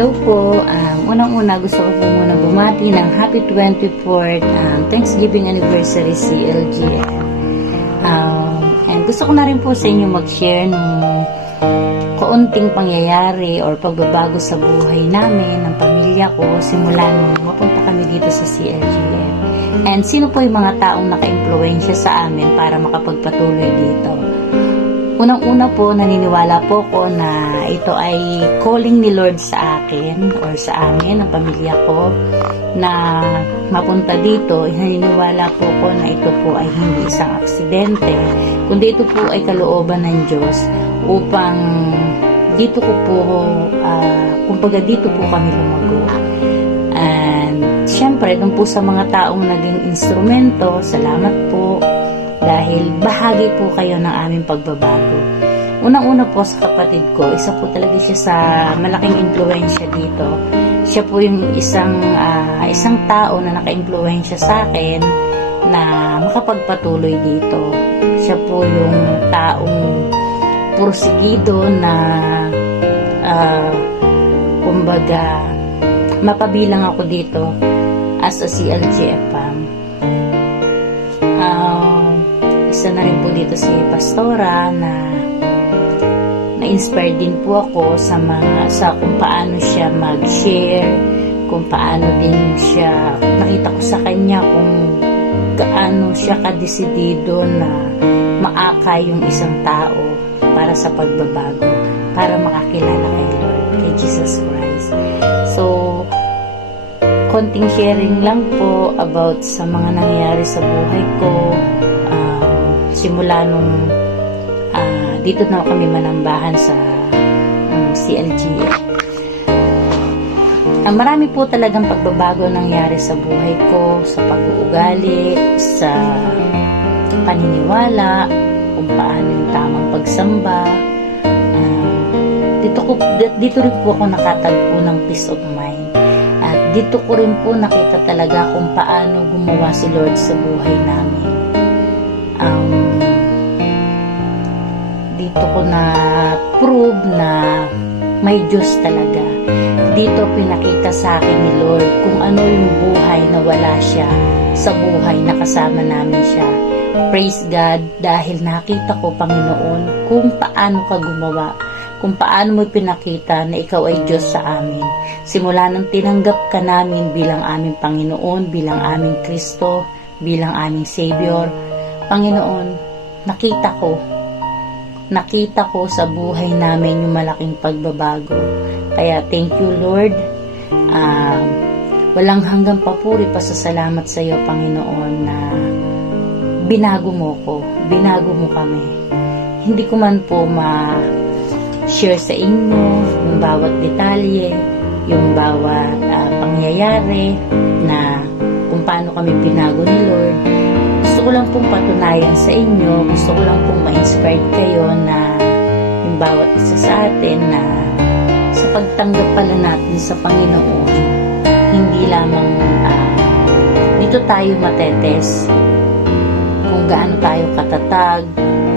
Hello po. Unang-una gusto ko po muna bumati ng happy 24th Thanksgiving anniversary CLGM. And gusto ko na rin po sa inyo mag-share ng kaunting pangyayari or pagbabago sa buhay namin, ng pamilya ko, simula nung mapunta kami dito sa CLGM. And sino po yung mga taong naka-impluwensya sa amin para makapagpatuloy dito? Unang-una po, naniniwala po ko na ito ay calling ni Lord sa akin or sa amin, ang pamilya ko, na mapunta dito. Naniniwala po ko na ito po ay hindi isang aksidente, kundi ito po ay kalooban ng Diyos upang dito ko po, kumbaga dito po kami lumago. And syempre, dun po sa mga taong naging instrumento, salamat po. Dahil bahagi po kayo ng aming pagbabago. Unang-una po sa kapatid ko, isa po talaga siya sa malaking impluwensya dito. Siya po yung isang tao na naka-impluwensya sa akin na makapagpatuloy dito. Siya po yung taong porsigido na kumbaga mapabilang ako dito as a CLGF fam. Isa na rin po dito si Pastora na na-inspire din po ako sa kung paano siya mag-share, kung paano din siya, nakita ko sa kanya kung gaano siya kadesidido na maakay yung isang tao para sa pagbabago, para makakilala kay Lord, kay Jesus Christ. So, konting sharing lang po about sa mga nangyayari sa buhay ko. Simula nung dito na kami manambahan sa CLGA. Marami po talagang pagbabago nangyari sa buhay ko, sa pag-uugali, sa paniniwala, kung paano yung tamang pagsamba. Dito rin po ako nakatagpo ng peace of mind. At dito ko rin po nakita talaga kung paano gumawa si Lord sa buhay namin. Dito ko na prove na may Diyos talaga. Dito pinakita sa akin ni Lord kung ano yung buhay na wala siya sa buhay na kasama namin siya. Praise God, dahil nakita ko, Panginoon, kung paano ka gumawa, kung paano mo pinakita na ikaw ay Diyos sa amin. Simula nang tinanggap ka namin bilang aming Panginoon, bilang aming Kristo, bilang aming Savior, Panginoon, nakita ko sa buhay namin yung malaking pagbabago. Kaya thank you, Lord. Walang hanggang papuri, pasasalamat sa iyo, Panginoon, na binago mo ko, binago mo kami. Hindi ko man po ma-share sa inyo yung bawat detalye, yung bawat pangyayari na kung paano kami binago ni Lord. Gusto ko lang pong patunayan sa inyo, gusto ko lang pong ma-inspired kayo na yung bawat isa sa atin na sa pagtanggap pala natin sa Panginoon, hindi lamang dito tayo matetes kung gaano tayo katatag,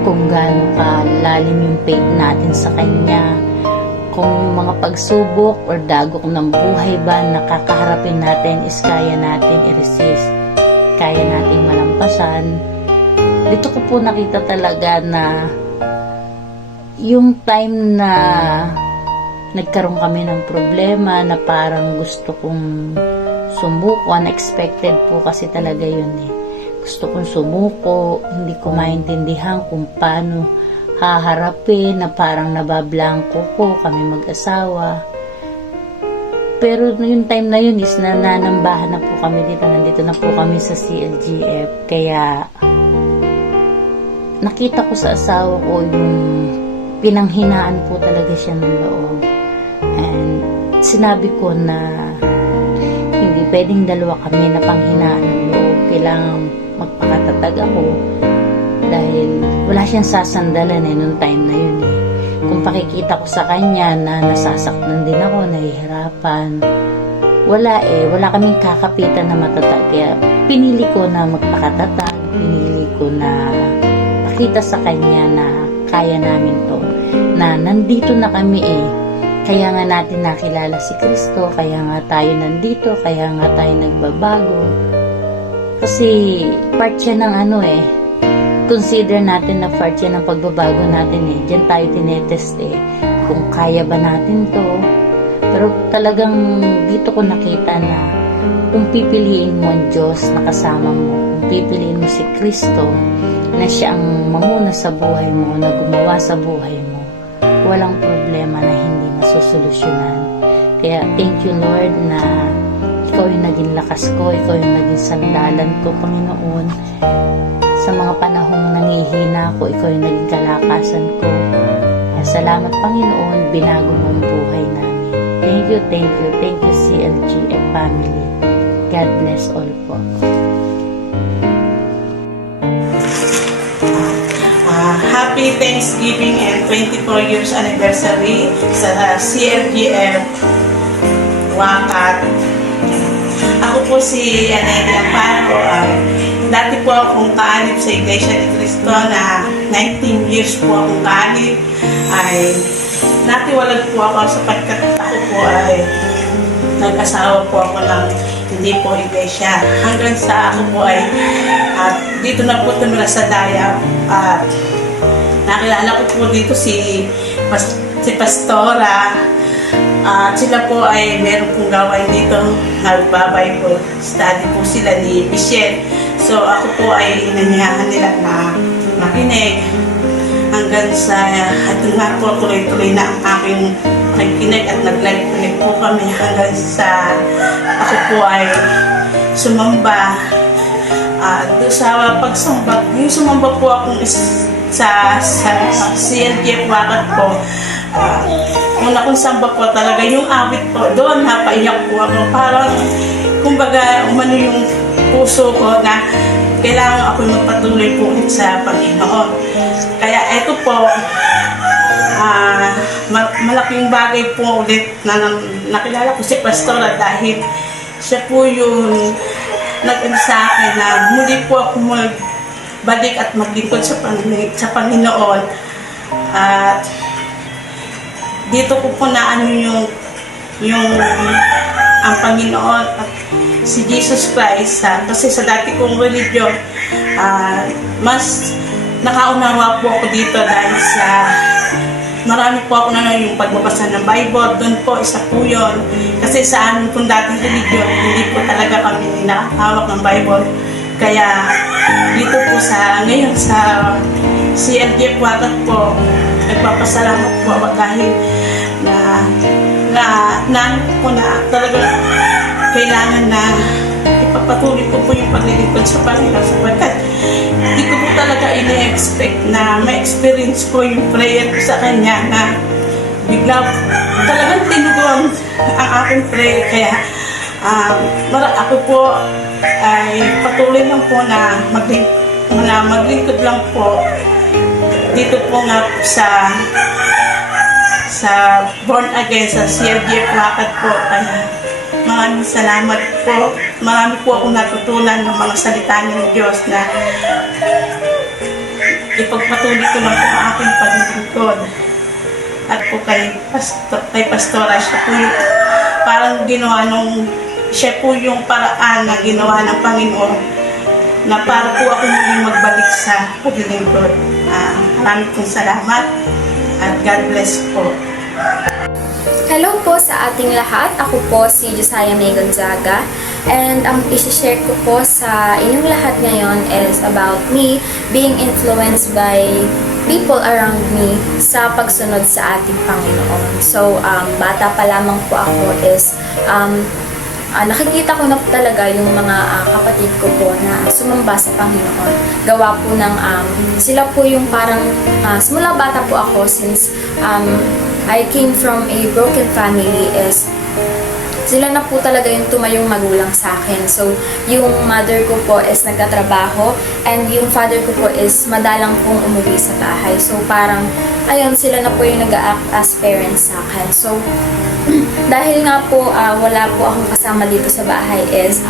kung gaano kalalim yung faith natin sa Kanya, kung yung mga pagsubok or dagok ng buhay ba na kakaharapin natin is kaya natin i-resist, kaya nating malampasan. Dito ko po nakita talaga na yung time na nagkaroon kami ng problema na parang gusto kong sumuko, unexpected po kasi talaga yun eh. Gusto kong sumuko, hindi ko maintindihan kung paano haharapin, na parang nabablangko ko, kami mag-asawa. Pero yung time na yun is nananambahan na po kami dito. Nandito na po kami sa CLGF. Kaya nakita ko sa asawa ko yung pinanghinaan po talaga siya ng loob. And sinabi ko na hindi pwedeng dalawa kami na panghinaan ng loob. Kailangan magpakatatag ako dahil wala siyang sasandalan nung time na yun eh. Kung pakikita ko sa kanya na nasasaktan din ako, nahihirapan, wala kaming kakapitan na matatag. Kaya pinili ko na magpakatatag, pinili ko na pakita sa kanya na kaya namin to, na nandito na kami Kaya nga natin nakilala si Kristo, kaya nga tayo nandito, kaya nga tayo nagbabago. Kasi part siya ng consider natin na part siya ng pagbabago natin eh. Diyan tayo tinetest eh, kung kaya ba natin to. Pero talagang dito ko nakita na kung pipiliin mo ang Diyos na kasama mo, kung pipiliin mo si Kristo na siya ang mamuna sa buhay mo, na gumawa sa buhay mo, walang problema na hindi masusolusyonan. Kaya thank you Lord na ikaw yung naging lakas ko, ikaw yung naging sandalan ko, Panginoon. Sa mga panahong nangihina ako, ikaw yung naging kalakasan ko. Kaya salamat Panginoon, binago mo ang buhay namin. Thank you, CLG and family. God bless all po. Happy Thanksgiving and 24 years anniversary sa CLGF Wakat. Ako po si Anely Amparo. Dati po akong kaanib sa Iglesia ni Cristo na 19 years po akong kaanib. Natiwalag po ako sapagkat ako po ay nag-asawa po ako ng hindi po iglesia. Hanggang sa ako po ay dito na po tumira sa Daya. Nakilala ko po dito si Pastora. Sila po ay meron pong gawain dito. Nagba-Bible study po sila ni Michelle. So ako po ay inanyahan nila na makinig. Hanggang sa ito nga po tuloy-tuloy na ang aking nagkinig at nag-live po kami hanggang sa ako po ay sumamba. Doon sa pagsamba, yung sumamba po akong sa CLG Wakat po. Una kong samba po talaga yung awit po. Doon napaiyak po ako. Parang kumbaga umano yung puso ko na kailangan ako magpatuloy po ulit sa Panginoon. Kaya eto po, malaking bagay po ulit na nakilala ko si Pastora dahil siya po yung nag-ano sa akin na muli po ako magbalik at maglingkod sa Panginoon. At dito ko po na yung ang Panginoon at si Jesus Christ. Kasi sa dati kong religion, mas nakaunawa po ako dito dahil sa marami po ako na yung pagbabasa ng Bible. Doon po, isa po yun. Kasi sa amin pong dating religion, hindi po talaga kami nakahawak ng Bible. Kaya dito po ngayon sa CLG Wakat po, nagpapasalamat po ako dahil na talaga kailangan na ipapatuloy ko po yung paglilingkod sa Panginoon sapagkat hindi ko po talaga ina-expect na ma-experience ko yung prayer ko sa Kanya na bigla talagang tinugon ang aking prayer. Kaya ako po ay patuloy lang po na maglingkod lang po dito po nga sa Born Again sa CLG Wakat po. Maraming salamat po. Marami po akong natutunan ng mga salita ng Diyos na ipagpatuloy ko lang po ang aking paglilingkod. At po kay Pastora, siya po yung parang siya po yung paraan na ginawa ng Panginoon na para po ako muling magbalik sa paglilingkod. Maraming pong salamat at God bless po. Hello po sa ating lahat. Ako po si Josiah May Gonzaga. And ang isi-share ko po sa inyong lahat ngayon is about me being influenced by people around me sa pagsunod sa ating Panginoon. So, bata pa lamang po ako is nakikita ko na po talaga yung mga kapatid ko po na sumamba sa Panginoon. Gawa po ng, sila po yung parang, simula bata po ako since I came from a broken family is sila na po talaga yung tumayong magulang sa akin. So, yung mother ko po is nagtatrabaho and yung father ko po is madalang pong umuwi sa bahay. So, parang, ayun, sila na po yung nag-act as parents sa akin. So, dahil nga po wala po akong kasama dito sa bahay is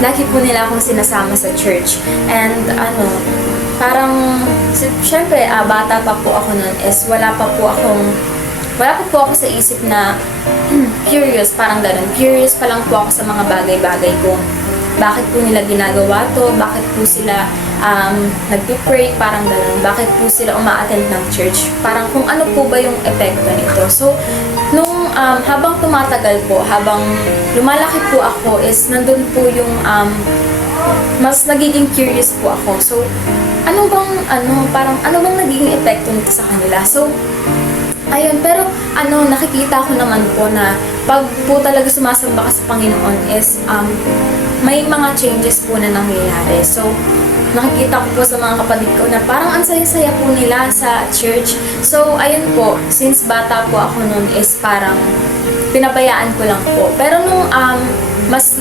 lagi po nila akong sinasama sa church. And parang, syempre, bata pa po ako nun is wala pa po akong wala po ako sa isip na curious, parang ganun. Curious pa lang po ako sa mga bagay-bagay ko. Bakit po nila ginagawa to? Bakit po sila nagpipray? Parang ganun. Bakit po sila uma-attend ng church? Parang kung ano po ba yung epekto nito. So, nung habang tumatagal po, habang lumalaki po ako, is nandun po yung mas nagiging curious po ako. So, ano bang nagiging epekto nito sa kanila? So, ayun, pero nakikita ko naman po na pag po talaga sumasamba ka sa Panginoon is may mga changes po na nangyayari. So, nakikita ko po sa mga kapatid ko na parang ang saya-saya po nila sa church. So, ayun po, since bata po ako noon is parang pinabayaan ko lang po. Pero nung mas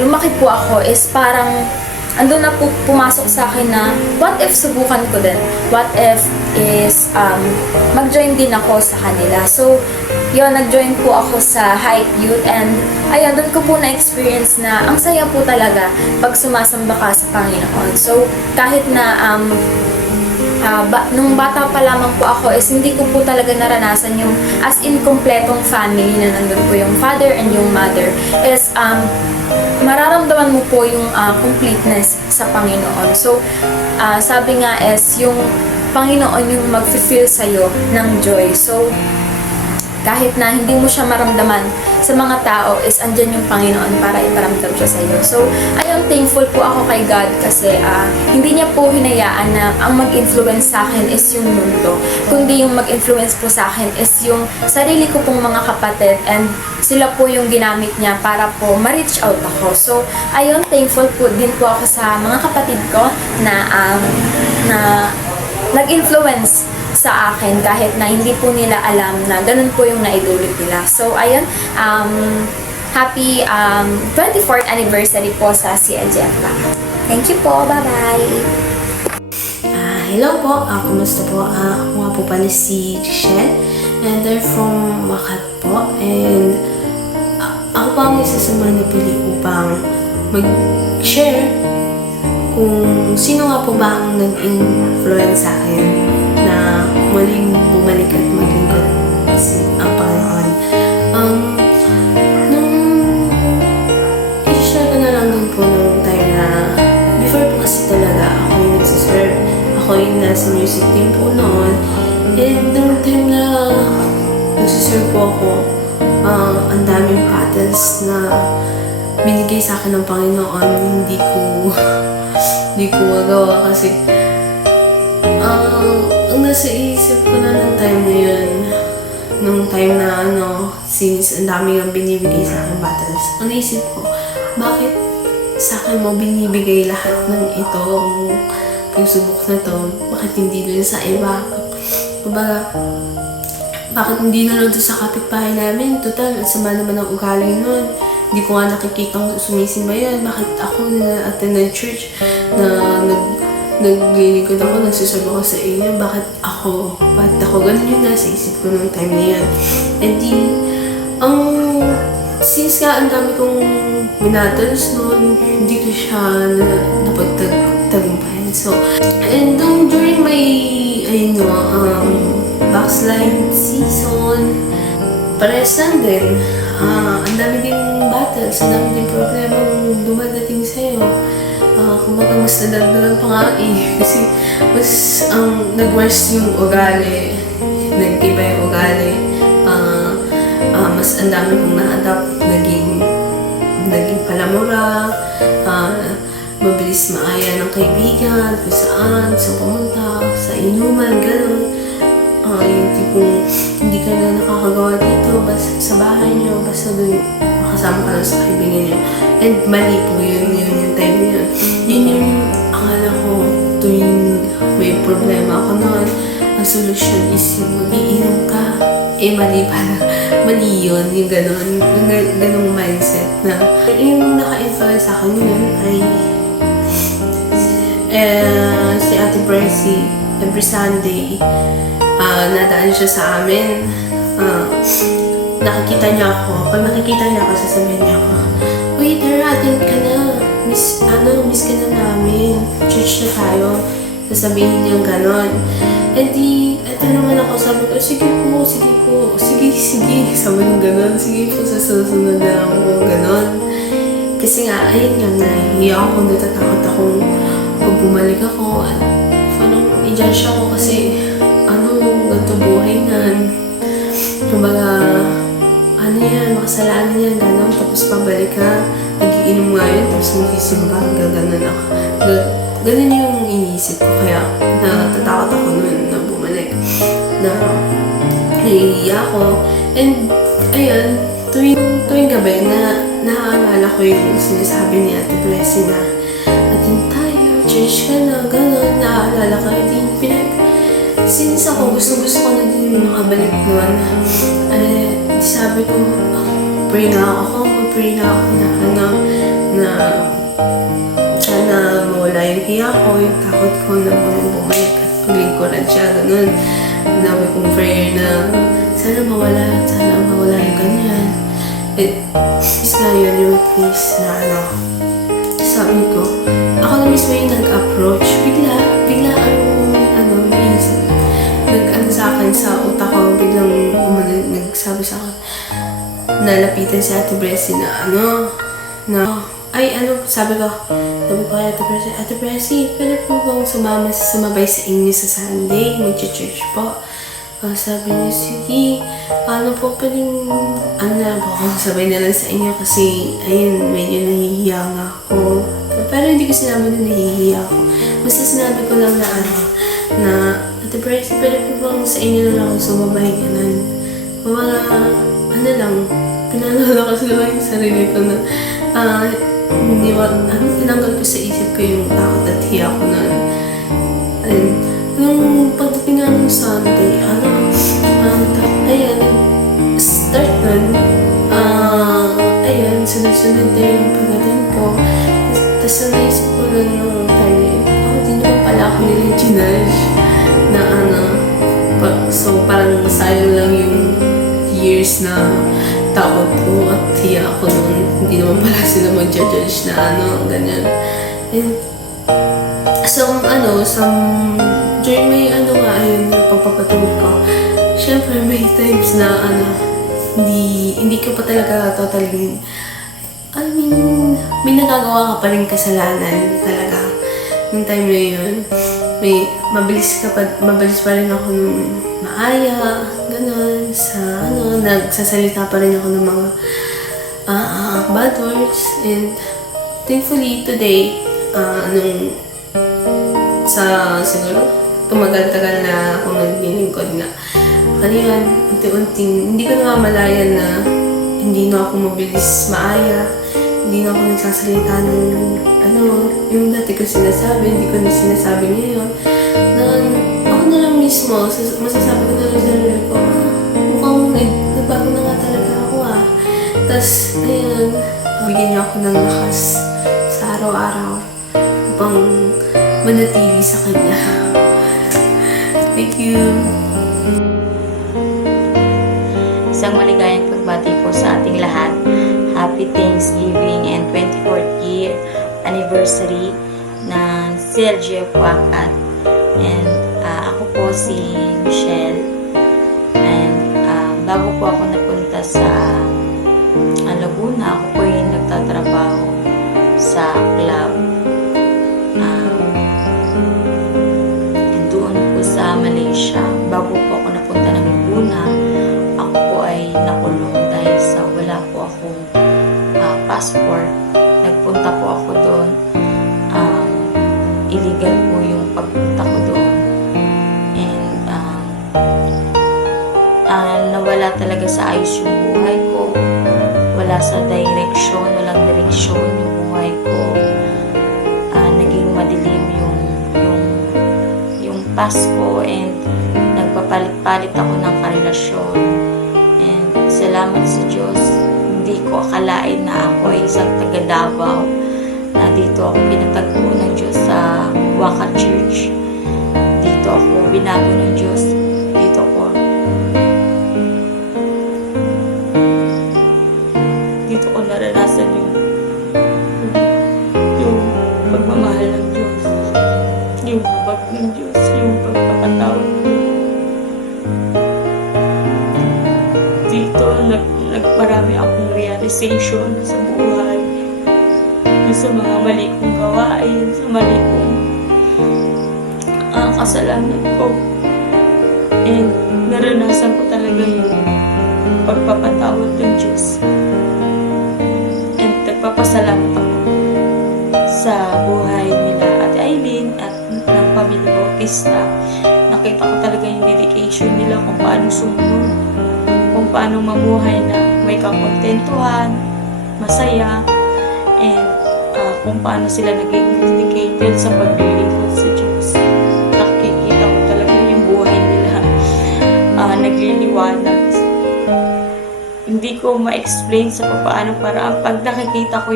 lumaki po ako is parang andun na po pumasok sa akin na what if subukan ko din? What if is mag-join din ako sa kanila. So, yun, nag-join po ako sa Hype Youth and ayun, doon ko po na-experience na ang saya po talaga pag sumasamba ka sa Panginoon. So, kahit na nung bata pa lamang po ako is hindi ko po talaga naranasan yung as in kompletong family na nandun po yung father and yung mother is mararamdaman mo po yung completeness sa Panginoon. So, sabi nga is yung Panginoon yung mag-feel sa'yo ng joy. So, kahit na hindi mo siya maramdaman sa mga tao is andyan yung Panginoon para iparamdam siya sa'yo. So, ayun, thankful po ako kay God kasi hindi niya po hinayaan na ang mag-influence sa akin is yung mundo. Kundi yung mag-influence po sa akin is yung sarili ko pong mga kapatid and sila po yung ginamit niya para po ma-reach out ako. So, ayun, thankful po din po ako sa mga kapatid ko na nag-influence sa akin kahit na hindi po nila alam na ganun po yung naidulot nila. So, ayun, happy 24th anniversary po sa CLGF. Thank you po. Bye-bye! Hello po, kumusta po? Ako nga po pala si Giselle and I'm from Makati po and ako po ang isa sa mga napili upang mag-share kung sino nga po ba ang nag-influence sa akin na muling bumalik at maglingkod ang Panginoon. Nung i-share ko na lang din po nung time na before po kasi talaga ako yung nagsiserve. Ako yung nasa music team po noon. And nung time na nagsiserve po ako, ang daming battles na binigay sa akin ng Panginoon. Hindi ko magawa kasi ang nasa isip ko na ng time na yun, nung time na since ang dami yung binibigay sa akin battles, ang naisip ko, bakit sa akin mo binibigay lahat ng itong pagsubok na to? Bakit hindi doon sa iba? Kumbaga, bakit hindi na doon sa kapitbahay namin? Total, ang sama naman ang ugali nun. Hindi ko nga nakikitang sumisimba yan. Bakit ako na attend ng church na naglilingkod ako, nagsiserve ako sa inyo? Bakit ako? Ganun yung nasa isip ko nung time na yan. And di, since nga ang dami kong minattles noon, hindi ko siya napagtagumpayan. So, and during my, backslide season, parehas lang din. Ang dami ding battles, ang dami ding problema dumadating sa'yo. Kumbaga mas nadagdagan pa nga kasi mas nag-worse yung ugali, nag-iba yung ugali, mas ang dami kong na-adapt, naging palamura, mabilis maaya ng kaibigan, kung saan pumunta, sa inuman, gano'n. Yung tipong hindi ka na nakakagawa dito, basta sa bahay niyo, basta doon makasama ka lang sa kaibigan niyo. And mali po yun yung time na yun. Yun yung akala ko tuwing may problema ako noon, ang solusyon is yung mag-iinom ka. Mali pala. Mali yun, yung ganong mindset na yung naka-influence sa akin yun ay si Ate Brycie. Every Sunday, nadaan siya sa amin. Nakikita niya ako. Pag nakikita niya ako, sasabihin niya ako, "Uy, tara, attend ka na. Miss ka na namin. Church na tayo." Sasabihin niya gano'n. And di, eto naman ako, sabi ko, sige po, sige, sabi ko gano'n, sige po, sa susunod na lang po, gano'n. Kasi nga, ayun nga, nahihiya ako, natatakot akong pag bumalik ako, parang i-judge ako kasi, ganito buhay na, kumbaga, yan, makasalanan yan, gano'n, tapos pabalik ka, nagiinom nga yun, tapos magsisimba, gano'n ako. Ganun yung iniisip ko, kaya natatakot ako nun na bumalik, na nahihiya ako. And, ayun, tuwing gabi na naaalala ko yung sinasabi ni Ate Blessing na atin tayo, church ka na, gano'n, naaalala ko, since ako, gusto ko na din makabalik doon. Sabi ko, pray na ako, mag-pray na ako na sana mawala yung hiya ko, yung takot ko na bumalik at paglingkuran siya, ganun. Nabi kong prayer na sana mawala yung ganyan. Is nga yun yung place na sabi ko, ako na mismo yung nag-approach, bigla naisip, sa akin, sa utak ko, biglang nagsabi sa akin, nalapitan si Ate Blessing sabi ko kay Ate Blessing, pwede po bang sumabay sa inyo sa Sunday, mag-church po? Sabi niya, sige, pwedeng, sabay na lang sa inyo kasi, ayun, medyo nahihiya nga ako. Pero hindi ko sinabi na nahihiya ako. Basta sinabi ko lang na Ate Blessing, pwede po bang sa inyo na lang sumabay, ganun. Pinanalo kasi naman yung sarili ko na, tinanggal ko sa isip ko yung takot at hiya ko na, nung pagdating nga ng Sunday, start nun, sunod-sunod na yung pagdating ko. Tapos naisip ko nun nung time, di naman pala ako nila ginudge na so parang sayang lang yung years na takot ko at hiya ako nun. Hindi naman pala sila mag-judge na ganyan. And, during may pagpapatuloy ko, syempre may times na hindi ko pa talaga totally, may nagagawa ka pa rin kasalanan talaga. Nung time na yun, mabilis pa rin ako nung maaya, gano'n, nagsasalita pa rin ako ng mga bad words. And thankfully today, siguro, tumagal-tagal na ako naglilingkod nga. Kaya unti-unting, hindi ko namamalayan na hindi na ako mabilis maaya, hindi na ako nagsasalita ng yung dati ko sinasabi, hindi ko na sinasabi ngayon. Na ako na lang mismo, masasabi ko na lang sa sarili ko, mukhang nagbago na nga talaga ako Tapos, ayun, bigyan niya ako ng lakas sa araw-araw upang manatili sa kanya. Thank you. Isang maligayang pagbati po sa ating lahat. Happy Thanksgiving and 24th year anniversary ng CLGF Wakat. And ako po si Michelle. And bago po ako napunta sa Laguna, ako po yung nagtatrabaho sa club. Doon po sa Malaysia. Bago po ako napunta ng Laguna, ako po ay nakulong dahil sa wala po akong passport. Nagpunta po ako doon. Illegal po yung pagpunta ko doon. And nawala talaga sa ayos yung buhay ko. Wala sa direksyon, walang direksyon yung buhay ko. Naging madilim yung Pasko, and nagpapalit-palit ako ng karelasyon. And salamat sa Diyos, hindi ko akalain na ako ay isang taga Davao, na dito ako pinatagpo ng Diyos sa Wakat Church. Dito ako binago ng Diyos. Dito ko naranasan yung pagmamahal ng Diyos, yung habag ng Diyos, yung pagpapatawad ko. realization sa buhay, dun sa mga mali kong gawain, sa mali kong kasalanan ko. And naranasan ko talaga yung pagpapatawad ng Diyos. And nagpapasalamat ako sa buhay nila Ate Aileen at ng pamilya Bautista. Nakita ko talaga yung dedication nila kung paano sumunod, kung paano mabuhay na may kakontentuhan, masaya, and kung paano sila naging dedicated sa paglilingkod sa Diyos. Nakikita ko talaga yung buhay nila nagliliwanag. Hindi ko ma-explain sa paano parang pag nakikita ko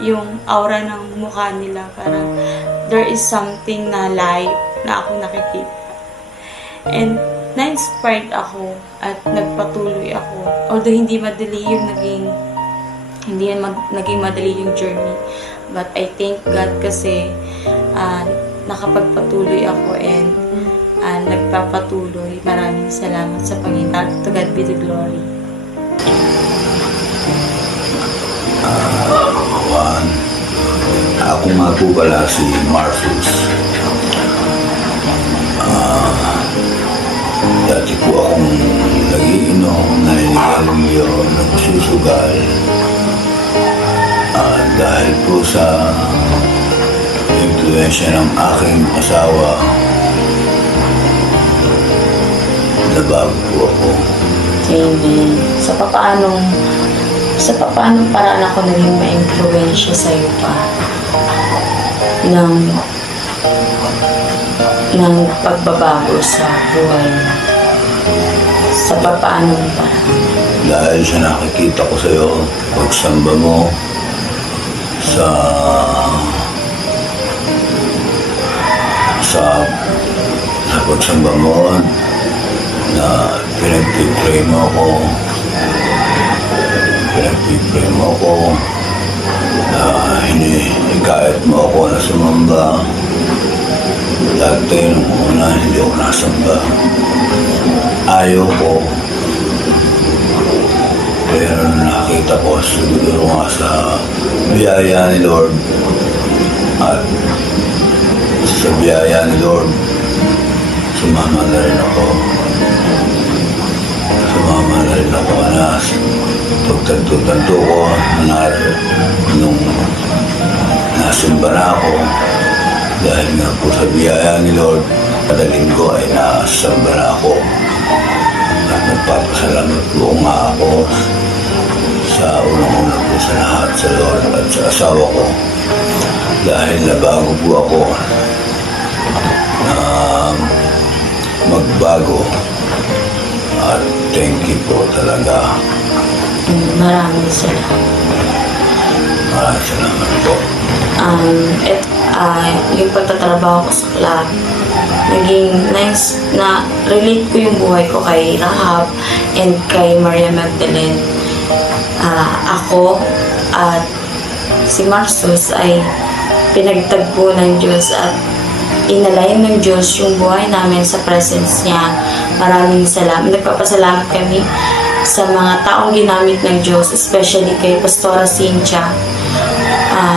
yung aura ng mukha nila, parang there is something na light na ako nakikita. And na-inspired ako at nagpatuloy ako. Although hindi madali yung naging madali yung journey. But I thank God kasi nakapagpatuloy ako and nagpapatuloy. Maraming salamat sa Panginoon. To God be the glory. Juan, ako nga po pala si Marcus. Dati po akong nagiinom, naninigarilyo, nagsusugal. Dahil po sa influensya ng aking asawa, nabago po ako. Amen. Sa papaanong paraan ako naging ma-influensya sa'yo pa ng pagbabago sa buhay mo? Sa papaanong paraan? Dahil sa nakikita ko sa'yo, pagsamba mo sa pagsamba mo na pinagpipray mo ako na hinikayat mo ako na sumamba. Dati nung una hindi ako nasamba, ayaw ko, pero nakita ko siguro nga sa biyaya ni Lord at sa biyaya ni Lord sumama na rin ako na pagtanto-tanto ko na nung nasimba na ako dahil nga po sa biyaya ni Lord, padaling ko ay nasamba na ako at nagpapasalamat po nga ako sa unang-una po sa lahat sa Lord at sa asawa ko dahil nabago po ako na magbago at thank you po talaga. Maraming salamat. Maraming salamat po. Yung pagtatrabaho ko sa club, naging nice na relate ko yung buhay ko kay Rahab and kay Maria Magdalene. Ako at si Marcus ay pinagtagpo ng Diyos at inalayan ng Diyos yung buhay namin sa presence niya. Maraming salamat. Nagpapasalamat kami sa mga taong ginamit ng Diyos, especially kay Pastora Cynthia.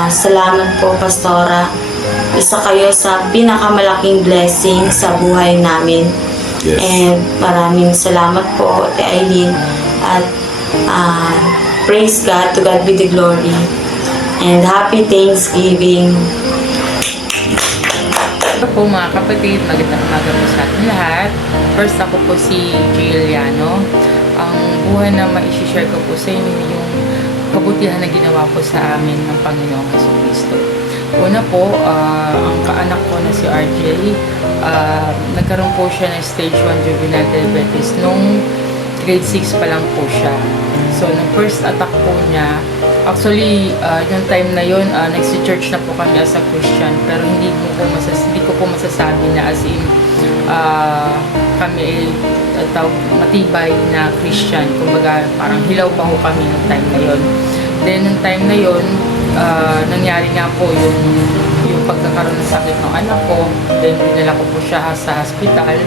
Salamat po, Pastora. Isa kayo sa pinakamalaking blessing sa buhay namin. Yes. And maraming salamat po, Ate Aileen. At praise God, to God be the glory. And happy Thanksgiving. Ito po mga kapatid, magandang umaga po sa ating lahat. First, ako po si Giuliano. Ang buhay na ma-share ko po sa inyo yung kabutihan na ginawa po sa amin ng Panginoong Jesucristo. Una po, ang kaanak ko na si RJ, nagkaroon po siya ng stage 1 juvenile diabetes nung grade 6 pa lang po siya. So, nung first attack po niya, actually, yung time na yun, nagsi-church na po kami as a Christian, pero hindi ko po masasabi na as in, kami matibay na Christian. Kumbaga, parang hilaw pa po kami nung time na yun. Then, nung time na yun, nangyari nga po yung pagkakaroon ng sakit ng anak ko. Then dinala ko po siya sa hospital.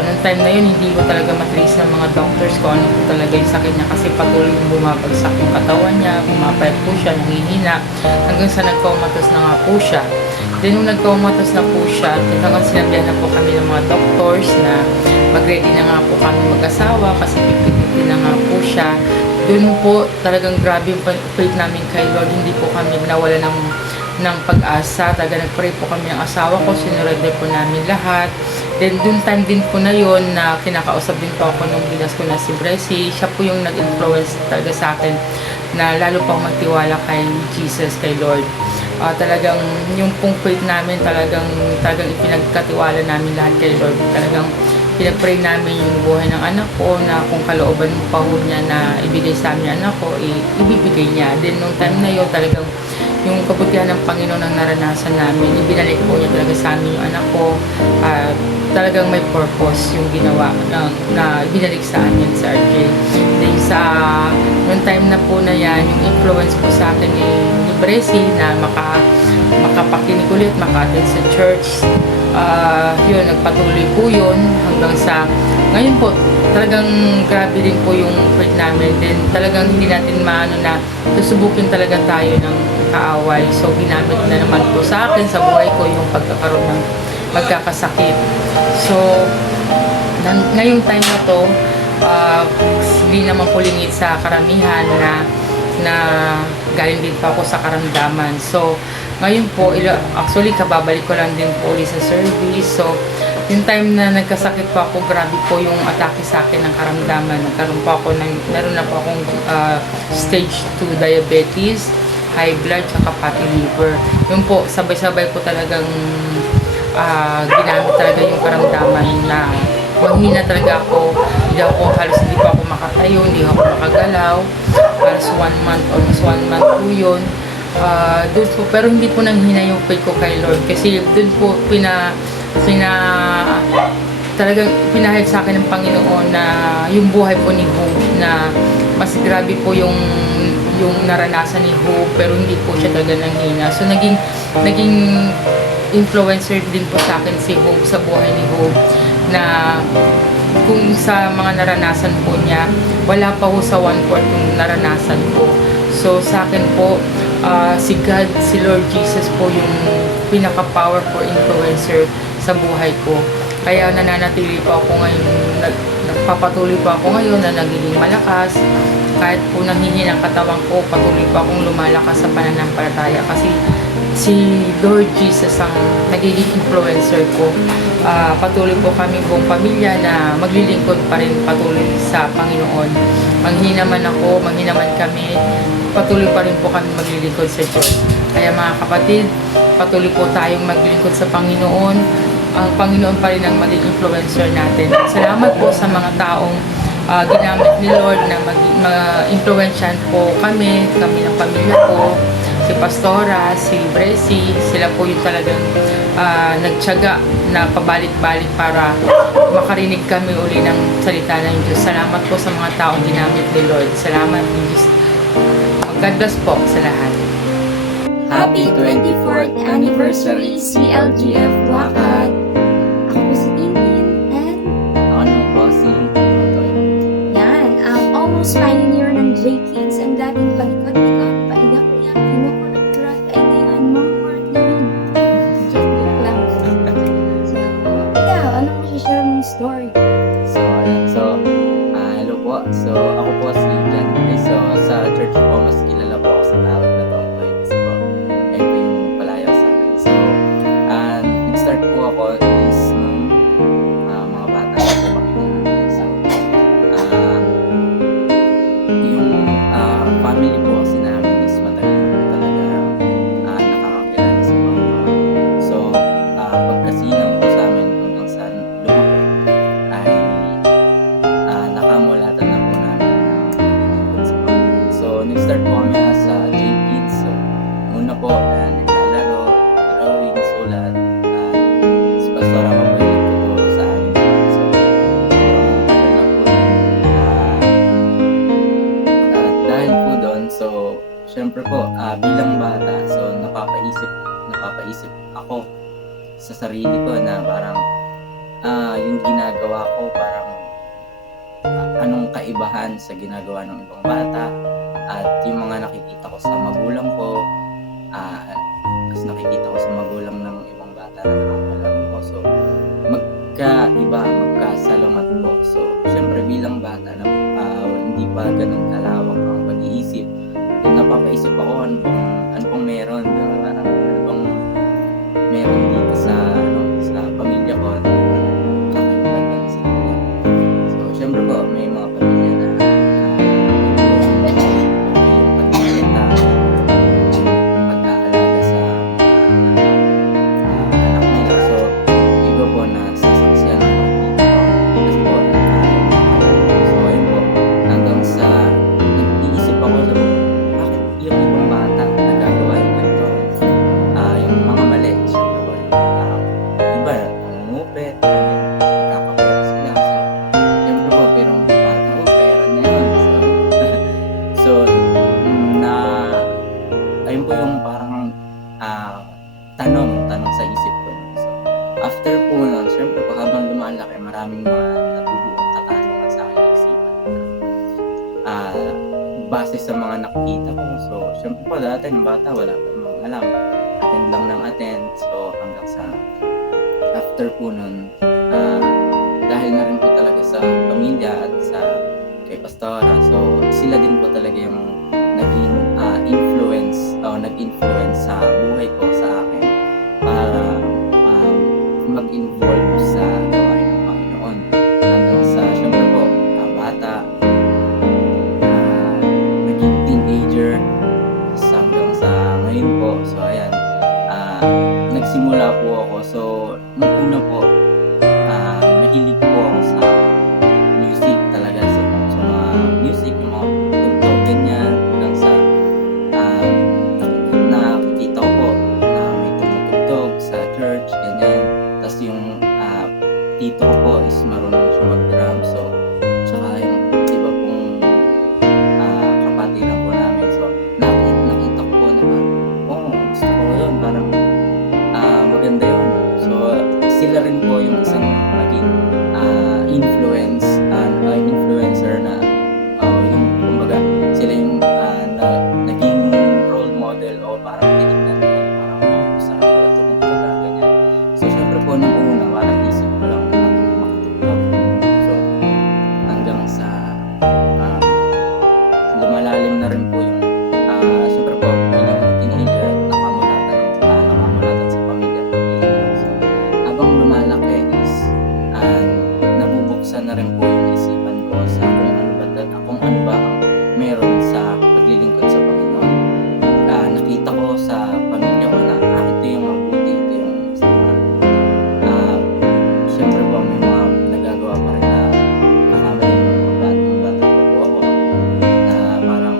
Noong time na yun, hindi ko talaga matrace ng mga doctors ko ano po talaga yung sakit niya kasi patuloy yung bumabagsak yung katawan niya, bumapayat po siya, nanghihina, hanggang sa nagkomatos na nga po siya. Then nung nagkomatos na po siya, hanggang sinabihan na po kami ng mga doctors na mag-ready na nga po kami mag-asawa kasi pipilitin na nga po siya. Doon po talagang grabe yung faith namin kay Lord, hindi po kami nawala ng pag-asa. Talaga nag-pray po kami ng asawa ko, sinurrender po namin lahat. Then doon time din po na yon na kinakausap din po ako nung binas ko na si Bressy. Siya po yung nag-influence talaga sa akin na lalo pa magtiwala kay Jesus, kay Lord. Talagang yung pong faith namin talagang ipinagkatiwala namin lahat kay Lord. Talagang pinag-pray namin yung buhay ng anak ko na kung kalooban mo pa ho niya na ibigay sa amin anak ko, ibibigay niya. Then nung time na yun talagang yung kabutihan ng Panginoon ang naranasan namin, ibinalik po niya talaga sa amin yung anak ko. Talagang may purpose yung ginawa na ibinalik sa amin sa RJ. Then nung time na po na yan, yung influence po sa akin ni Bressy na makapakinig ulit, maka-attend sa church. Yun, nagpatuloy po yun hanggang sa ngayon po, talagang grabe din po yung faith namin. Then talagang hindi natin maano na susubukin talaga tayo ng kaaway. So ginamit na naman po sa akin sa buhay ko yung pagkakaroon ng magkakasakit. So ngayong time na to, hindi naman po lingid sa karamihan na galing din pa ako sa karamdaman. So ngayon po, actually kababalik ko lang din po ulit sa service. So yung time na nagkasakit po ako, grabe po yung atake sa akin ng karamdaman. Meron na po akong stage 2 diabetes, high blood, saka fatty liver. Yun po, sabay-sabay po talagang ginamit talaga yung karamdaman na mahina talaga ako. Halos hindi pa ako makatayo, hindi ako makagalaw. Halos 1 month, almost 1 month po yun. Doon po, pero hindi po nanghina yung faith ko kay Lord kasi doon po talagang pinahayag sa akin ng Panginoon na yung buhay po ni Hope na mas grabe po yung naranasan ni Hope pero hindi po siya talaga nanghina. So naging influencer din po sa akin si Hope sa buhay ni Hope na kung sa mga naranasan po niya, wala pa po sa 1/4 yung naranasan ko. So sa akin po, si God, si Lord Jesus po yung pinaka-powerful influencer sa buhay ko. Kaya nananatili po ako ngayon, nagpapatuloy po ako ngayon na nagiging malakas. Kahit po nanghihina ang katawan ko, patuloy po akong lumalakas sa pananampalataya kasi si Lord Jesus ang nagiging influencer ko. Patuloy po kami buong pamilya na maglilingkod pa rin patuloy sa Panginoon. Manghina man ako, manghina man kami, patuloy pa rin po kami maglilingkod sa Diyos. Kaya mga kapatid, patuloy po tayong maglilingkod sa Panginoon. Ang Panginoon pa rin ang magiging influencer natin. Salamat po sa mga taong ginamit ni Lord na ma-influensyan po kami ng pamilya ko, si Pastora, si Bressy, sila po yung talagang nagtiyaga na pabalik-balik para makarinig kami uli ng salita ng Diyos. Salamat po sa mga taong ginamit ni Lord. Salamat ni Diyos. God bless po sa lahat. Happy 24th Anniversary CLGF Lakad! Ako po si Tintin and Ano po si Totoy? yan, ang almost final year ng J-Kids ang dating palikot-likot, paiyak-iyak, kinukulot-kulot, ay ngayon, mamort na yun. Joke lang. So, ikaw, anong masishare mong story? So, ayun. So, hello po. So, ako po si John. So, sa church po, mas kilala po ako sa tawag na Totoy. Kasi po, kayo po yung palayaw sa akin. So, nag-start po ako is nung mga bata po kami namin. So, yung family po kasi namin is matagal na po talaga nakakakilala sa Panginoon. So, pagkasinang po sa amin hanggang sa lumaki, yung ginagawa ko parang anong kaibahan sa ginagawa ng ibang bata, at yung mga nakikita ko sa magulang ko, as nakikita ko sa magulang ng ibang bata na nakakalaro ko. So, magkaiba, magkasalungat po. So, syempre bilang bata na hindi pa ganun kalawak ang pag-iisip, napapaisip ako ano pong meron, parang ano bang meron dito sa pamilya ko na kakaiba ganun sa kanila. So, syempre po, may mga pamilya na yung pagkakita, pag-aalaga sa mga anak nila. So, iba po na sasaksiyan ng makikita ko. Kasi po, so ayun po, hanggang sa nag-iisip ako sa bakit yung ibang bata nagagawa yung ganito. Yung mga mali, syempre po, iba, umupit, nakakapit sila. So, syempre po, pero bata ko, pera na yun. So, ayun po yung parang tanong sa isip ko. So, after po nun, syempre po, habang lumalaki, maraming mga nabubuong katanungan sa aking isipan. Base sa mga nakikita ko. So, syempre po, dati ng bata, wala pa namang alam. Attend lang ng attend. So, hanggang sa after po nun, dahil na rin po talaga sa pamilya at sa kay Pastora, so sila din po talaga yung naging nag-influence sa buhay ko, sa akin, para mag-involve sa gawain ng Panginoon. Hanggang sa, syempre po, bata, naging teenager, hanggang sa ngayon po. So, ayan, nagsimula po ako. So, nung una po, mahilig po ako sa music talaga. Sa mga music, yung mga tugtog, ganyan. Hanggang sa nakikita ko po na may tumutugtog sa church, ganyan. Tapos yung tito ko po is marunong siya mag-drum. So, tsaka yung iba pong kapatiran po namin. So, nakita ko po na gusto ko yun. Parang maganda yun. So, sila rin po yung isang naging influencer na yung kumbaga sila yung naging role model o parang tinignan ko parang sarap pala tumutugtog ganyan. So, syempre po nung una parang isip ko lang makatugtog. So, hanggang sa lumalalim na rin po yung syempre po bilang teenager, nakamulatan sa pamilya. So, habang lumalaki is nabubuksan na rin po yung isipan ko sa kung ano ba ang meron sa paglilingkod sa Panginoon. Nakita ko sa pamilya ko na ito yung mabuti, ito yung masama. Syempre po may mga nagagawa pa rin na kakamali ng bata po ako na parang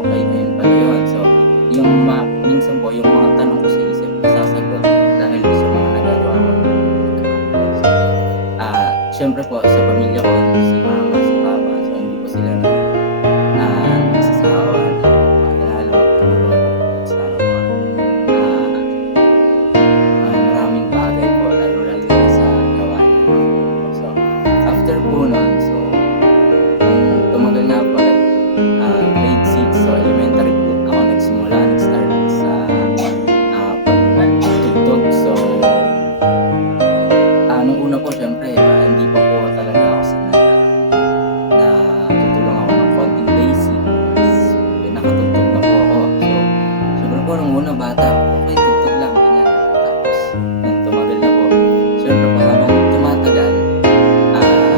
okay na yun pala yun. So yung minsan po yung mga tanong ko sa isip sasagot dahil sa mga nagagawa ko. So, syempre po sa pamilya ko, si mama, si papa, so hindi po sila nasasawa na maalala magtulong sa mga maraming bagay po, lalo na sa gawain. So, after po nun, so tumagal na po, grade 6, so elementary po ako nag-start sa pagtugtog. So, nung una po, syempre, hindi pa po talaga ako sanay na tutulong ako ng konting basic. Nakatugtog na po ako. So, syempre po, nung una bata, okay, tugtog lang, ganyan. Tapos, nung tumagal na po, syempre po, habang tumatagal,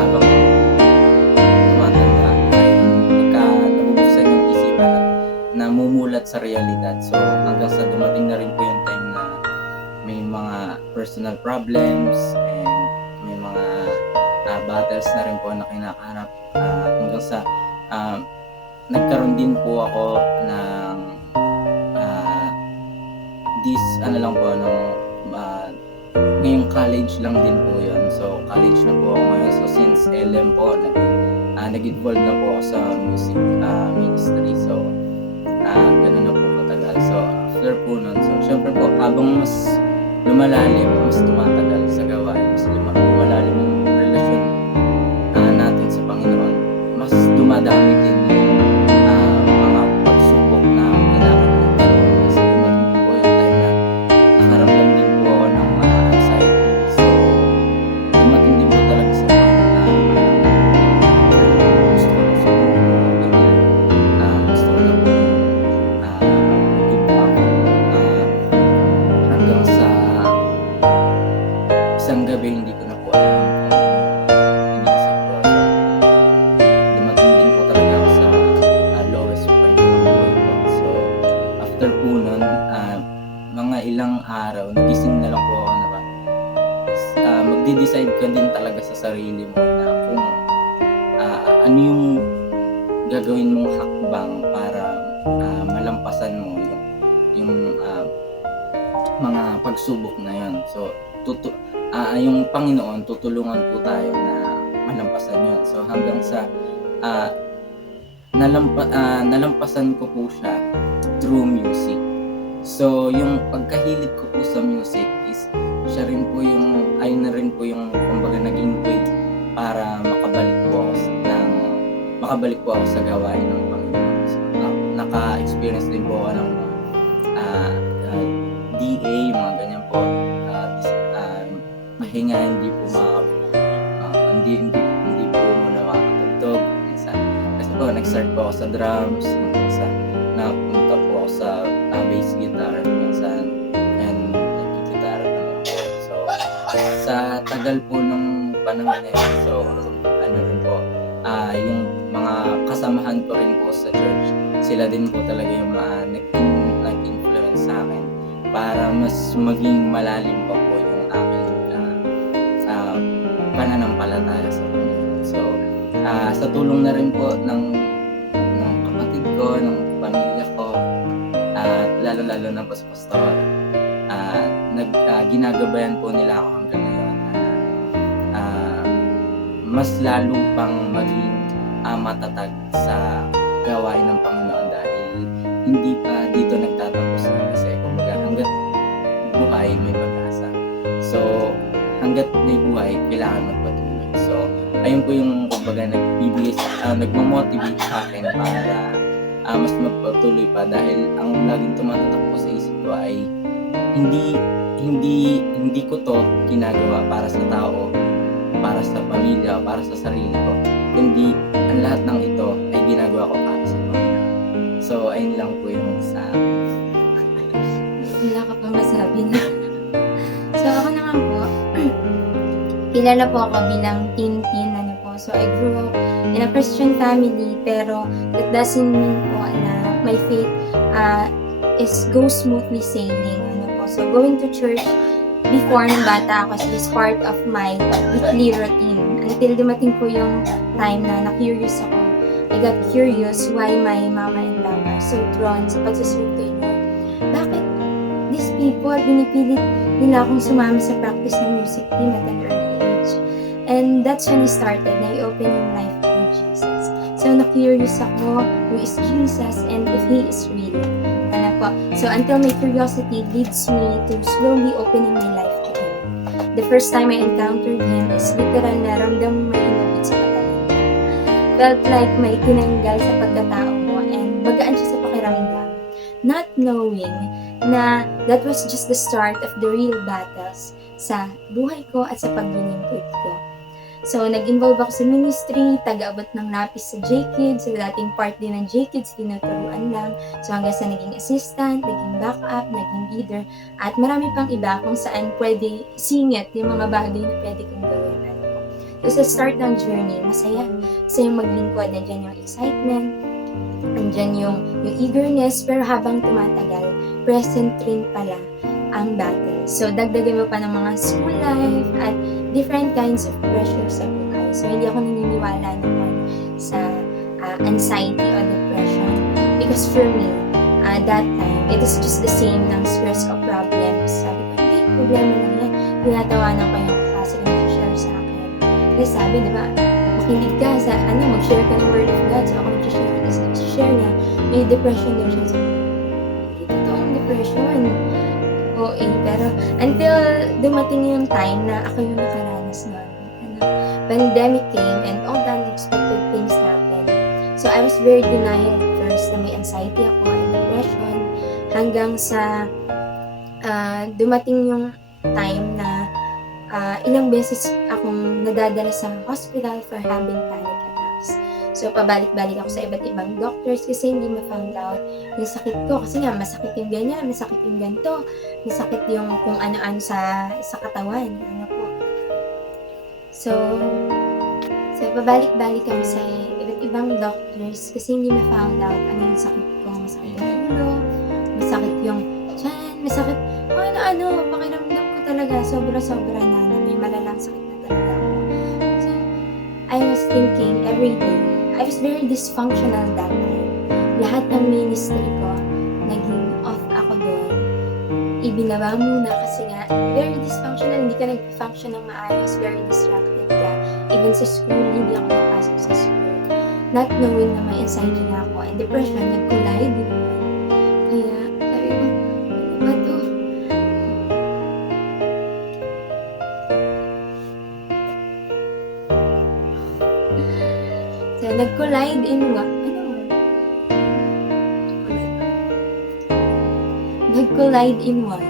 habang tumatanda, ay nabubuksan yung isipan at namumulat sa realidad. So, hanggang sa dumating na rin po yung time na may mga personal problems and may mga battles na rin po na kinakaharap, hanggang sa nagkaroon din po ako ng lang po nung ngayong college lang din po yun. So college na po ako ngayon. So since LM po nag-involve na po ako sa music ministry. So ganun na po katagal. So after po nun, so syempre po habang mas lumalalim, mas tumatagal sa gawain, mas lumalalim ang na kung ano yung gagawin mong hakbang para malampasan mo yung mga pagsubok na yun. So, yung Panginoon, tutulungan po tayo na malampasan yun. So, hanggang sa nalampasan ko po siya through music. So, yung pagkahilig ko po sa music is siya rin po yung, ayun na rin po yung kumbaga naging way para makabalik po ako sa gawain ng Panginoon. So, naka-experience din po ako ng DA, mga ganyan po. Mahinga, hindi po hindi po muna makakatugtog. Kasi po, nag-start po ako sa drums, minsan napunta po ako sa bass guitar, minsan, and nag-guitar naman po. So, sa tagal po nung panahon na yun, so, ano rin po, yung mga kasamahan ko rin po sa church, sila din po talaga yung nag-influence sa akin para mas maging malalim pa po yung aking pananampalataya sa Panginoon. So, sa tulong na rin po ng kapatid ko, ng pamilya ko, at lalo-lalo na po sa pastor, ginagabayan po nila ako hanggang ngayon na mas lalo pang maging matatag sa gawain ng Panginoon dahil hindi pa dito nagtatapos na kasi kumbaga hanggat buhay may pag-asa. So, hanggat may buhay, kailangan magpatuloy. So, ayun po yung kumbaga nagmo-motivate sa akin para mas magpatuloy pa dahil ang laging tumatatak po sa isip ko ay hindi ko to ginagawa para sa tao, para sa pamilya, para sa sarili ko, kundi ang lahat ng ito ay ginagawa ko para sa Panginoon. So, ayun lang po yung sa akin. Wala ka pa masabi na. So, ako naman po, kilala po ako bilang teen, ano po. So, I grew up in a Christian family, pero that doesn't mean po na my faith is go smoothly sailing, ano po. So, going to church before ng bata ako is part of my weekly routine. Until dumating po yung time na na-curious ako. I got curious why my mama and papa are so drawn sa pagsaserve kay Lord. Bakit these people, binipilit nila akong sumama sa practice ng music team at an early age. And that's when I started na i-open yung life ko with Jesus. So, na-curious ako who is Jesus and if He is real. Ano po? So, until my curiosity leads me to slowly opening my life to Him. The first time I encountered Him is literal na ramdam may inubit sa katawan. Felt like may tinanggal sa pagkatao ko and bagaan siya sa pakiramdam. Not knowing na that was just the start of the real battles sa buhay ko at sa paglilingkod ko. So, nag-involve ako sa ministry, taga-abot ng lapis sa J-Kids, sa dating part din ng J-Kids, tinuturuan lang. So, hanggang sa naging assistant, naging backup, naging leader, at marami pang iba kung saan pwede singit yung mga bagay na pwede kong gawin. So, sa start ng journey, masaya. Masaya yung maglingkod, nandiyan yung excitement, nandiyan yung eagerness, pero habang tumatagal, present rin pala ang battle. So, dagdagan mo pa ng mga school life at different kinds of pressure sa buhay. So, hindi ako naniniwala naman sa anxiety or depression. Because for me, that time, it is just the same ng stress o problems. Sabi ko, hindi, problema lang yan. Tinatawanan ko yung klase na nag-share sa akin. Kasi sabi, di ba, makinig ka sa, mag-share ka ng word of God. So, ako nag-share. Kasi nag-share niya, may depression daw siya. So, hindi totoong depression. Pero until dumating yung time na ako yung nakaranas nun. Pandemic came and all the unexpected things happened. So I was very denial at first na may anxiety ako and depression hanggang sa dumating yung time na ilang beses akong nadadala sa hospital for having panic attacks. So, pabalik-balik ako sa iba't ibang doctors kasi hindi ma-found out yung sakit ko. Kasi nga, masakit yung ganyan, masakit yung ganito, masakit yung kung ano-ano sa katawan. Ano po. So, pabalik-balik ako sa iba't ibang doctors kasi hindi ma-found out ano yung sakit ko. Masakit yung ulo, masakit yung tiyan, masakit, ano-ano, pakiramdam ko talaga, sobra-sobra na may malalang sakit na talaga ako. So, I was thinking every day, I was very dysfunctional that time. Lahat ng ministry ko, naging off ako doon. Ibinaba muna kasi nga, very dysfunctional, hindi ka nag-function ng maayos, very distracted ka. Even sa school, hindi ako napasok sa school. Not knowing na may anxiety na ako and depression, nag-collide din naman. Kaya, sabi ko, ano ba to? So, nag-collide in what? Nag-collide in one.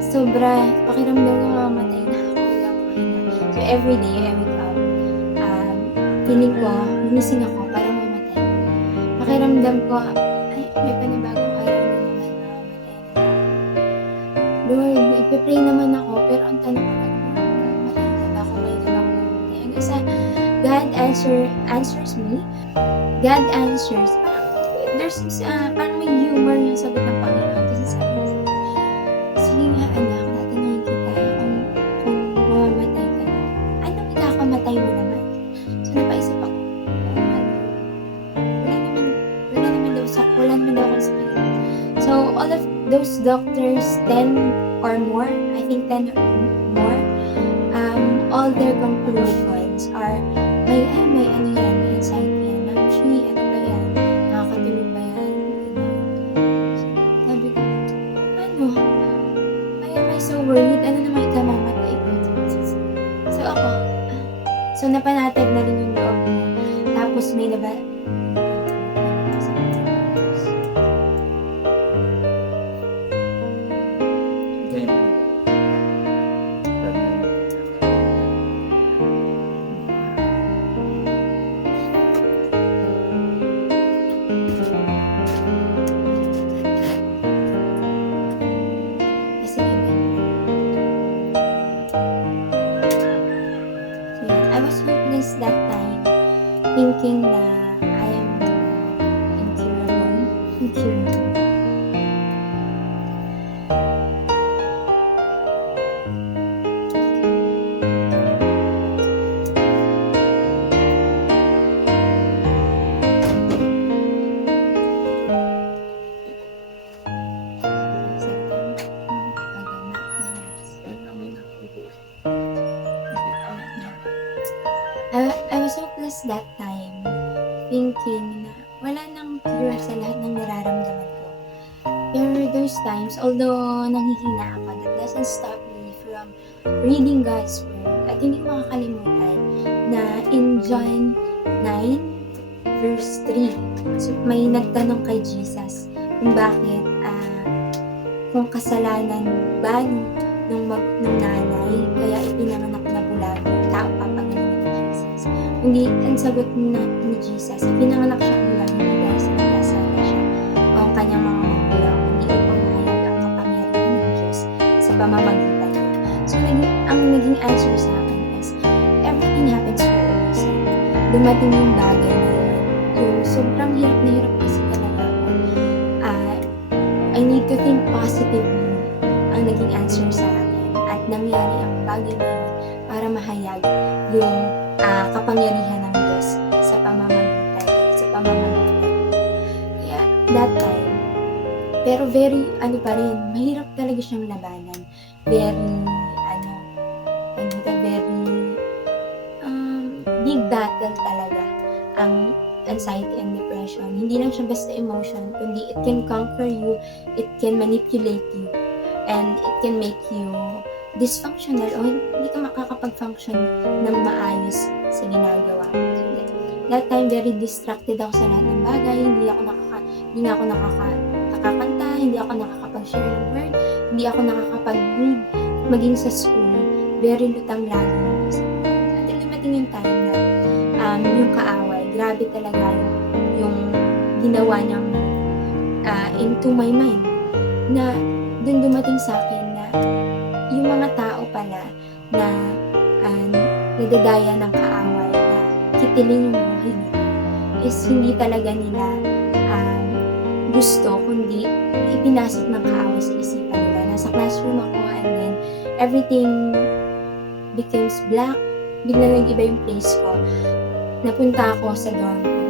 Sobra, pakiramdam ko mamatay na ako. So, every day I wake up, feeling ko, gumising ako para mamatay. Pakiramdam ko, ay, may panibagong araw na naman na mamatay na. Lord, nagpe-pray naman ako, pero ang tanong ko, mamatay na ba ako? May na ba ako mamatay? Hanggang sa, God answers me. God answers. There's parang may humor yung sagot ng Panginoon. Kasi sabi niya, sige nga anak, tatanungin kita kung mamamatay ka na. Anong ikakamatay mo naman? So napaisip ako, wala naman daw akong sakit. So all of those doctors, 10 or more, I think 10 or more, all their conclusions are, may ano yan, may anxiety yan, ma'am, ano ba yan, nakakatulog ba yan, sabi ko, ano, why am I so worried, ano naman ikamamatay ko, so ako, so napanatag na rin yung loob ko, tapos may I was hopeless that time, thinking na I am incurable. I was hopeless that time, thinking na wala nang cure sa lahat ng nararamdaman ko. Pero those times, although nanghihina ako, that doesn't stop me from reading God's Word. At hindi ko makakalimutan na in John 9, verse 3, so may nagtanong kay Jesus kung bakit, kung kasalanan ba nung nanay, kaya ipinanganak na bulag yung tao papagaling ni Jesus. Hindi, ang sagot ni Jesus, ipinanganak siya bulag hindi dahil sa nagkasala siya o ang kanyang mga magulang, hindi upang mahayag ang kapangyarihan ng Diyos sa pamamagitan niya. So, ang naging answer sa akin is, everything happens for a reason. Dumating yung bagay na yun, yung sobrang hirap na hirap kasi talaga ako. I need to think positively ang naging answer sa akin at nangyari ang bagay na yun para mahayag yung kapangyarihan ng Diyos sa pamamagitan. Kaya, that time, pero very, mahirap talaga siyang labanan. Big battle talaga ang anxiety and depression. Hindi lang siya basta emotion, kundi it can conquer you, it can manipulate you, and it can make you dysfunctional o hindi ka makakapag-function ng maayos sa ginagawa mo. So that time, very distracted ako sa lahat ng bagay. Hindi na ako nakakanta, hindi ako nakakapag-share ng word, hindi ako nakakapag-read, maging sa school, very lutang lagi yung isip ko. Until dumating yung time na yung kaaway, grabe talaga yung ginawa niyang into my mind, na dun dumating sa akin na yung mga tao pala na nadadaya ng kaaway na kitilin yung buhay nila is hindi talaga nila gusto, kundi ipinasok ng kaaway sa isipan nila. Nasa classroom ako and then everything becomes black, bigla nag-iba yung place ko. Napunta ako sa dorm ko.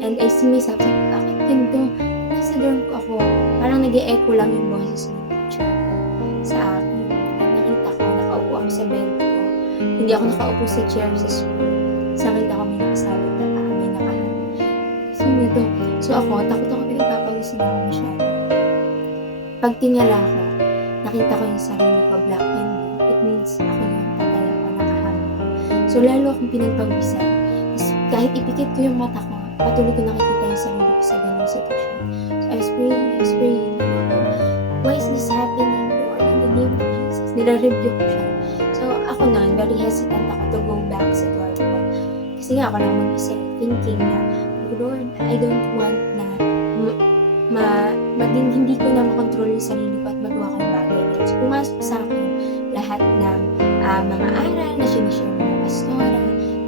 And I see myself, sabi ko, bakit ganito? Nasa dorm ko ako. Parang nag-e-echo lang yung boses ng teacher ko sa akin. And nakita ko, nakaupo ako sa bed ko. Hindi ako nakaupo sa chair sa school. Sa akin ako may nakasabit na paa, may nakahan. Kasi nito. So ako, takot ako, pinagpapawisin ako masyado. Pag tingala ko, nakita ko yung sarili ko, black and blue. It means ako yung patay ako, nakahang ako. So lalo akong pinagpawisan. Tapos kahit ipikit ko yung mata ko, patuloy ko nakikita yung sarili ko sa ganung sitwasyon. So I was praying, why is this happening, Lord, in the name of Jesus? Nire-review ko siya. So ako noon, very hesitant ako to go back sa dorm ko. Kasi nga ako lang mag-isa, thinking na, Lord, I don't want na maging hindi ko na makontrol yung sarili ko at magawa ko yung bagay. So pumasok sa akin lahat ng mga aral na sinishare ng pastora,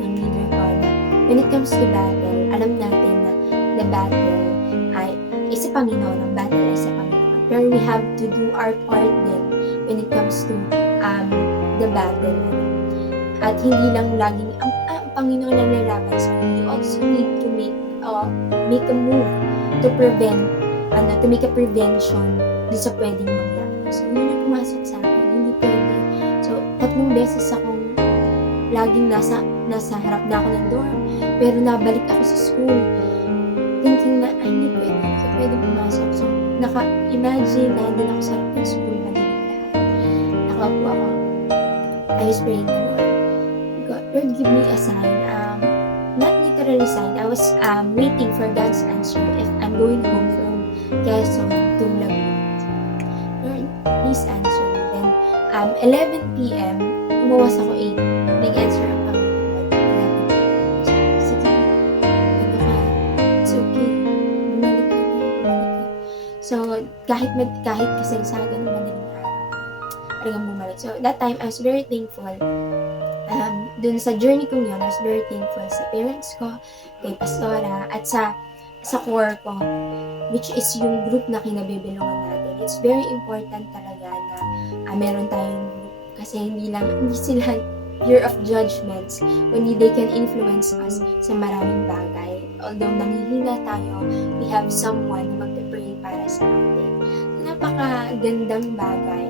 ng leader ko na when it comes to battle, alam natin na the battle ay sa Panginoon, ang battle ay sa Panginoon. Pero we have to do our part din when it comes to the battle. At hindi lang laging ang Panginoon lang lalaban sa we also need to make a move to prevent, to make a prevention dun sa pwedeng mangyari. So, yun yung pumasok sa akin. Hindi pwede. So, 3 beses akong laging nasa harap na ako ng dorm. Pero nabalik ako sa school. Thinking na, ay, hindi pwede. So, pwede pumasok. So, imagine na doon ako sa harap ng school, madilim lahat. Nakaupo ako. I was praying na, Lord, give me a sign. Not literally sign. I was waiting for God's answer if I'm going home from Quezon to Laguna. Lord, please answer me. Then, 11 p.m., umuwas ako 8. Nag-answer ang Panginoon. 11 p.m. Sige, ano ka? It's okay. Bumalik ka. So, kahit kasagsagan, madaling araw, talagang bumalik. So, that time, I was very thankful. Dun sa journey ko yun, I was very thankful sa parents ko, kay pastora, at sa core ko, which is yung group na kinabibilungan natin. It's very important talaga na meron tayong group kasi hindi sila year of judgments, kundi they can influence us sa maraming bagay. Although nanghihina tayo, we have someone na magpe-pray para sa atin. Napakagandang bagay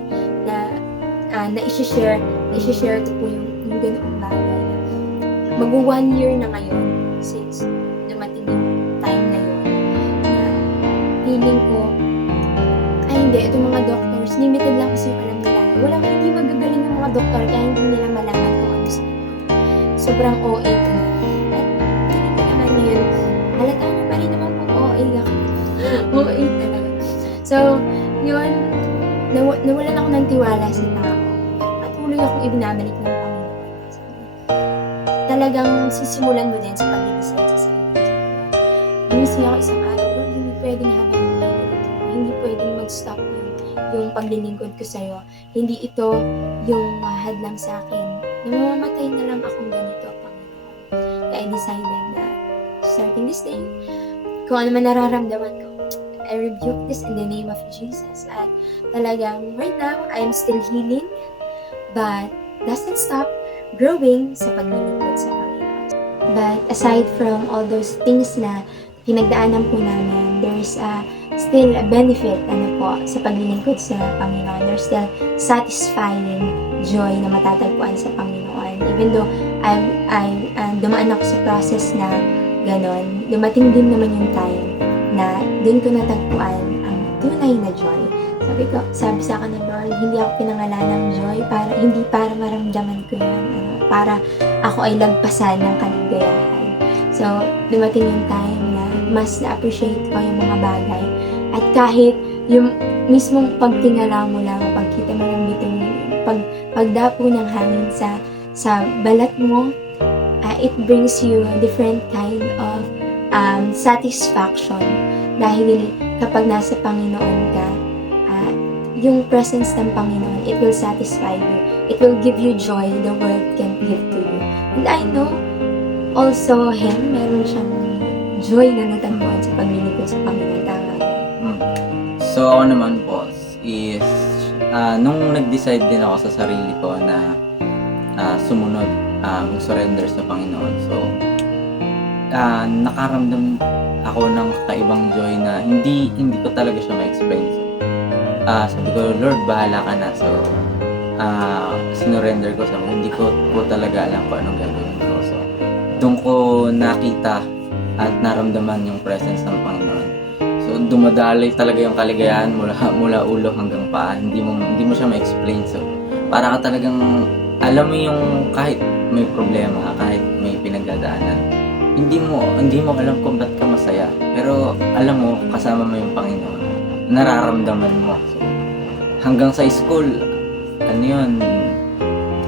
na i-share ko po yung ganoong bagay. Mag-1 year na ngayon since dumating yung time na yun na feeling ko ay hindi, itong mga doctors limited lang kasi yung alam nila. Hindi magagaling yung mga doktor kaya hindi nila malaman kung ano sa kanila. Sobrang OA ko na. At feeling ko naman ngayon halata na pa rin naman kung OA ako. OA talaga. So, yun, nawalan ako ng tiwala sa tao. Patuloy akong ibinabalik ng Panginoon. Talagang sisimulan mo din sa pag-decide sa sarili. Gumising ako isang araw, Lord, hindi pwedeng habang buhay ganito. Hindi pwedeng mag-stop yung paglilingkod ko sa'yo. Hindi ito yung hadlang sa akin. Namamatay na lang akong ganito, Panginoon. Kaya I decided na starting this day, kung ano man nararamdaman ko, I rebuke this in the name of Jesus. At talagang right now, I'm still healing, but doesn't stop growing sa paglilingkod sa Panginoon. But aside from all those things na pinagdaanan po namin, there's still a benefit sa paglilingkod sa Panginoon. There's still satisfying joy na matatagpuan sa Panginoon. Even though dumaan ako sa process na ganon, dumating din naman yung time na doon ko natagpuan ang tunay na joy. Sabi sa akin ng Lord, hindi ako pinangalan ng joy hindi para maramdaman ko yan. Para ako ay lagpasan ng kaligayahan. So, dumating yung time na mas na-appreciate ko yung mga bagay. At kahit yung mismong pagtingala mo lang, pagkita mo ng bituin, pagdapo ng hangin sa balat mo, it brings you a different kind of satisfaction. Dahil kapag nasa Panginoon ka, yung presence ng Panginoon, it will satisfy you. It will give you joy the world can't give to you. And I know, also him, meron siyang joy na natagpuan sa paglilingkod sa Panginoon. Tama. So ako naman po is nung nag-decide din ako sa sarili ko na sumunod mag-surrender sa Panginoon. So, nakaramdam ako ng kakaibang joy na hindi ko talaga siya ma-explain. So, sabi ko, Lord, bahala ka na. So, sinurrender ko sa hindi ko talaga alam kung anong gagawin ko. So, doon ko nakita at naramdaman yung presence ng Panginoon. So, dumadaloy talaga yung kaligayahan mula ulo hanggang paa. Hindi mo siya ma-explain. So, para ka talagang alam mo yung kahit may problema, kahit may pinagdadaanan, hindi mo alam kung ba't ka masaya. Pero alam mo, kasama mo yung Panginoon. Nararamdaman mo. So, hanggang sa school,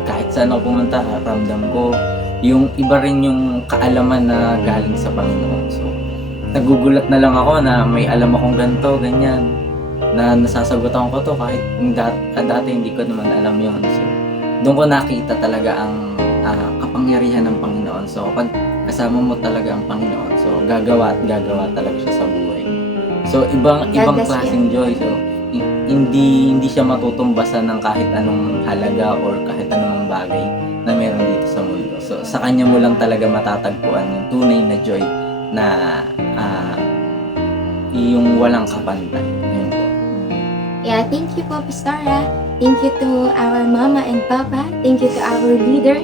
kahit saan ako pumunta, ramdam ko yung iba rin yung kaalaman na galing sa Panginoon. So, nagugulat na lang ako na may alam akong ganito, ganyan, na nasasagutan ko to kahit dati hindi ko naman alam yun. So, doon ko nakita talaga ang kapangyarihan ng Panginoon. So, pag kasama mo talaga ang Panginoon, so gagawa talaga siya sa buhay. So, ibang klaseng joy. So, hindi siya matutumbasan ng kahit anong halaga or kahit anong bagay na meron dito sa mundo. So, sa kanya mo lang talaga matatagpuan yung tunay na joy na yung walang kapantay. Yun po. Yeah, thank you po, Pastora. Thank you to our mama and papa. Thank you to our leader.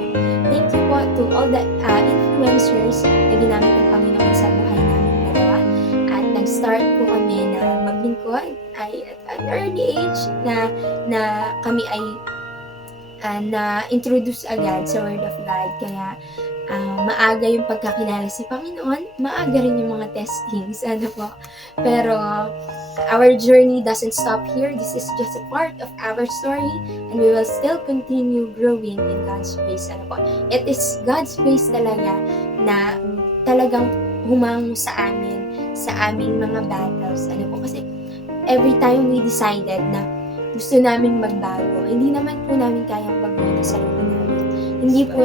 Thank you po to all the influencers na ginamit ng Panginoon sa buhay namin dalawa. At nag-start po kami na maglingkod ay at an early age na kami ay na-introduce agad sa Word of God. Kaya maaga yung pagkakilala sa Panginoon, maaga rin yung mga testings. Pero our journey doesn't stop here. This is just a part of our story and we will still continue growing in God's grace. It is God's grace talaga na talagang humango sa aming mga battles. Kasi every time we decided na gusto naming magbago, hindi naman po namin kayang baguhin ang sarili namin. Hindi po,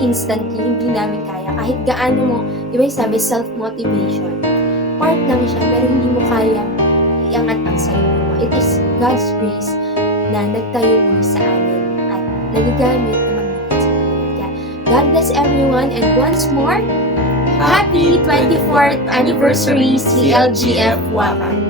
instantly, hindi namin kaya. Kahit gaano mo, di ba yung sabi, self-motivation. Part lang siya, pero hindi mo kayang iangat ang sarili mo. It is God's grace na nagtayo muli sa amin at nagagamit na magbukas sa Panginoon. God bless everyone and once more, Happy 24th Anniversary CLGF Wakan!